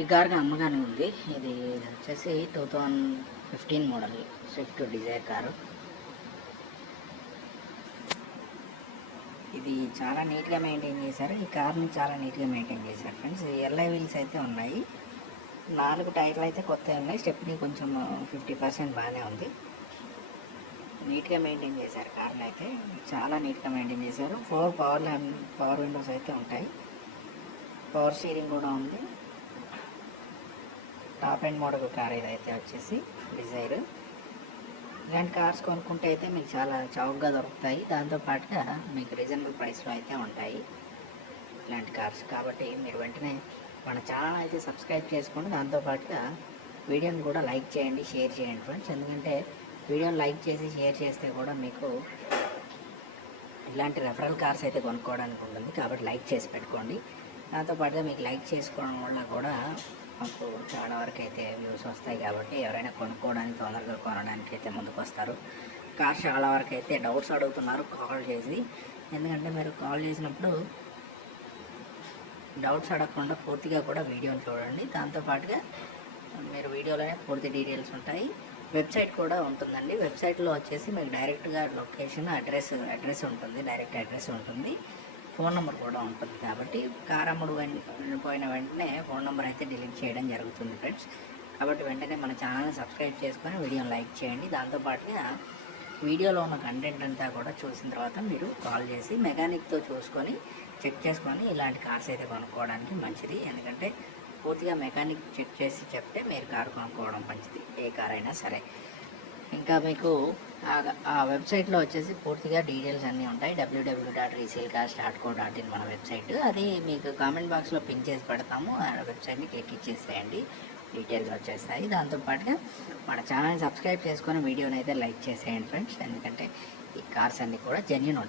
ఈ కారుకి అమ్మగానే ఉంది. ఇది వచ్చేసి two thousand fifteen model Swift Dzire car. ఇది చాలా నీట్గా మెయింటైన్ చేశారు. ఈ కార్ని చాలా నీట్గా మెయింటైన్ చేశారు ఫ్రెండ్స్. ఎల్ఐ వీల్స్ అయితే ఉన్నాయి. నాలుగు టైర్లు అయితే కొత్తవి ఉన్నాయి. స్టెప్ని కొంచెం ఫిఫ్టీ పర్సెంట్ బాగానే ఉంది. నీట్గా మెయింటైన్ చేశారు కార్ని అయితే. చాలా నీట్గా మెయింటైన్ చేశారు. Four power lamp power windows అయితే ఉంటాయి. పవర్ స్టీరింగ్ కూడా ఉంది. టాప్ అండ్ మోడల్ కార్ ఇదైతే వచ్చేసి డిజైర్. ఇలాంటి కార్స్ కొనుక్కుంటే అయితే మీకు చాలా చౌకగా దొరుకుతాయి. దాంతోపాటుగా మీకు రీజనబుల్ ప్రైస్లో అయితే ఉంటాయి ఇలాంటి కార్స్. కాబట్టి మీరు వెంటనే మన ఛానల్ అయితే సబ్స్క్రైబ్ చేసుకోండి. దాంతోపాటుగా వీడియోని కూడా లైక్ చేయండి షేర్ చేయండి ఫ్రెండ్స్. ఎందుకంటే వీడియోని లైక్ చేసి షేర్ చేస్తే కూడా మీకు ఇలాంటి రెఫరల్ కార్స్ అయితే కొనుక్కోవడానికి ఉంటుంది. కాబట్టి లైక్ చేసి పెట్టుకోండి. దాంతోపాటుగా మీకు లైక్ చేసుకోవడం వల్ల కూడా మాకు చాలా వరకు అయితే వ్యూస్ వస్తాయి కాబట్టి ఎవరైనా కొనుక్కోవడానికి తొందరగా కొనడానికి అయితే ముందుకు వస్తారు కార్ చాలా వరకు అయితే డౌట్స్ అడుగుతున్నారు కాల్ చేసి. ఎందుకంటే మీరు కాల్ చేసినప్పుడు డౌట్స్ అడగకుండా పూర్తిగా కూడా వీడియోని చూడండి. దాంతోపాటుగా మీరు వీడియోలోనే పూర్తి డీటెయిల్స్ ఉంటాయి. వెబ్సైట్ కూడా ఉంటుందండి. వెబ్సైట్లో వచ్చేసి మీకు డైరెక్ట్గా లొకేషన్ అడ్రస్ అడ్రస్ ఉంటుంది. డైరెక్ట్ అడ్రస్ ఉంటుంది. ఫోన్ నెంబర్ కూడా ఉంటుంది కాబట్టి కార్ అమ్ముడు పోయిన వెంటనే ఫోన్ నెంబర్ అయితే డిలీట్ చేయడం జరుగుతుంది ఫ్రెండ్స్. కాబట్టి వెంటనే మన ఛానల్ని సబ్స్క్రైబ్ చేసుకొని వీడియోని లైక్ చేయండి. దాంతోపాటుగా వీడియోలో ఉన్న కంటెంట్ అంతా కూడా చూసిన తర్వాత మీరు కాల్ చేసి మెకానిక్తో చూసుకొని చెక్ చేసుకొని ఇలాంటి కార్స్ అయితే కొనుక్కోవడానికి మంచిది. ఎందుకంటే పూర్తిగా మెకానిక్ చెక్ చేసి చెప్తే మీరు కారు కొనుక్కోవడం మంచిది. ఏ కార్ అయినా సరే. ఇంకా మీకు ఆ- వెబ్సైట్లో వచ్చేసి పూర్తిగా డీటెయిల్స్ అన్నీ ఉంటాయి. WW dot resale cost dot co dot in మన వెబ్సైట్. అది మీకు కామెంట్ బాక్స్లో పిన్ చేసి పెడతాము. ఆ వెబ్సైట్ని క్లిక్ ఇచ్చేసేయండి. డీటెయిల్స్ వచ్చేస్తాయి. దాంతోపాటుగా మన ఛానల్ని సబ్స్క్రైబ్ చేసుకొని వీడియోని అయితే లైక్ చేసేయండి ఫ్రెండ్స్. ఎందుకంటే ఈ కార్స్ అన్నీ కూడా జెన్యున్ ఉంటాయి.